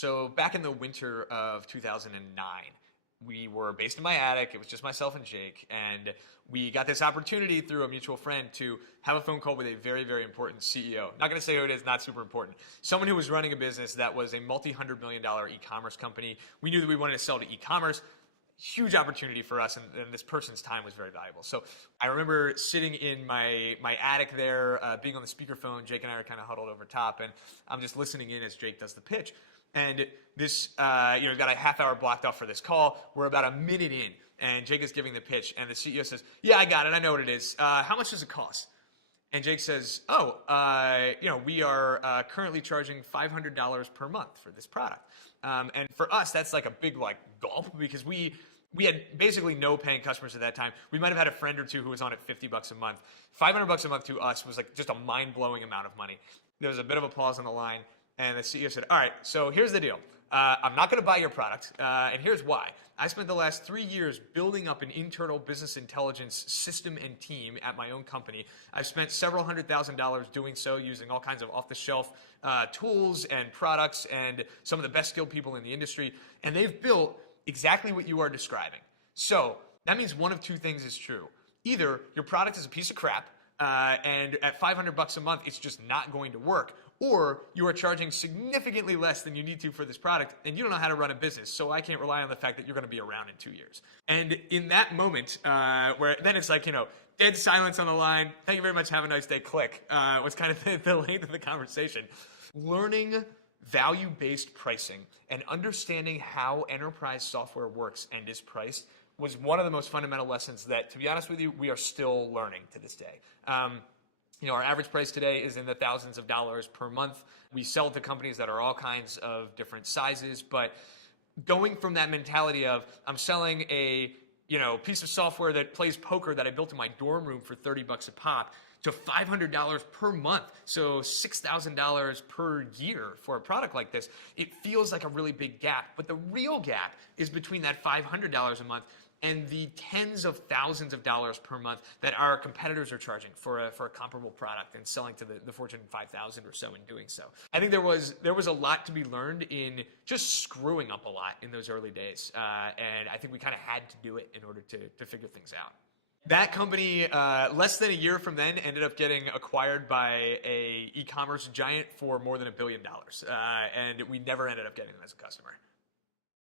So back in the winter of 2009, we were based in my attic. It was just myself and Jake. And we got this opportunity through a mutual friend to have a phone call with a very, very important CEO. Not going to say who it is, not super important. Someone who was running a business that was a multi-$100 million e-commerce company. We knew that we wanted to sell to e-commerce. Huge opportunity for us, and this person's time was very valuable. So I remember sitting in my attic there, being on the speakerphone. Jake and I are kind of huddled over top, and I'm just listening in as Jake does the pitch. And this, we've got a half hour blocked off for this call. We're about a minute in, and Jake is giving the pitch, and the CEO says, "Yeah, I got it. I know what it is. How much does it cost?" And Jake says, we are currently charging $500 per month for this product. And for us, that's like a big gulp, because we had basically no paying customers at that time. We might have had a friend or two who was on at $50 a month. $500 a month to us was like just a mind-blowing amount of money. There was a bit of applause on the line, and the CEO said, "All right, so here's the deal. I'm not going to buy your product, and here's why. I spent the last 3 years building up an internal business intelligence system and team at my own company. I've spent several $100,000 doing so, using all kinds of off-the-shelf tools and products and some of the best skilled people in the industry, and they've built exactly what you are describing. So that means one of two things is true. Either your product is a piece of crap, and at $500 a month, it's just not going to work, or you are charging significantly less than you need to for this product, and you don't know how to run a business, so I can't rely on the fact that you're going to be around in 2 years." And in that moment, where then it's like, dead silence on the line, "Thank you very much, have a nice day," click, was kind of the length of the conversation. Learning value-based pricing and understanding how enterprise software works and is priced was one of the most fundamental lessons that, to be honest with you, we are still learning to this day. Our average price today is in the thousands of dollars per month. We sell to companies that are all kinds of different sizes, but going from that mentality of I'm selling a piece of software that plays poker that I built in my dorm room for $30 a pop to $500 per month, so $6,000 per year for a product like this, it feels like a really big gap. But the real gap is between that $500 a month and the tens of thousands of dollars per month that our competitors are charging for a comparable product and selling to the Fortune 5,000 or so in doing so. I think there was a lot to be learned in just screwing up a lot in those early days, and I think we kind of had to do it in order to figure things out. That company, less than a year from then, ended up getting acquired by a e-commerce giant for more than $1 billion, and we never ended up getting them as a customer.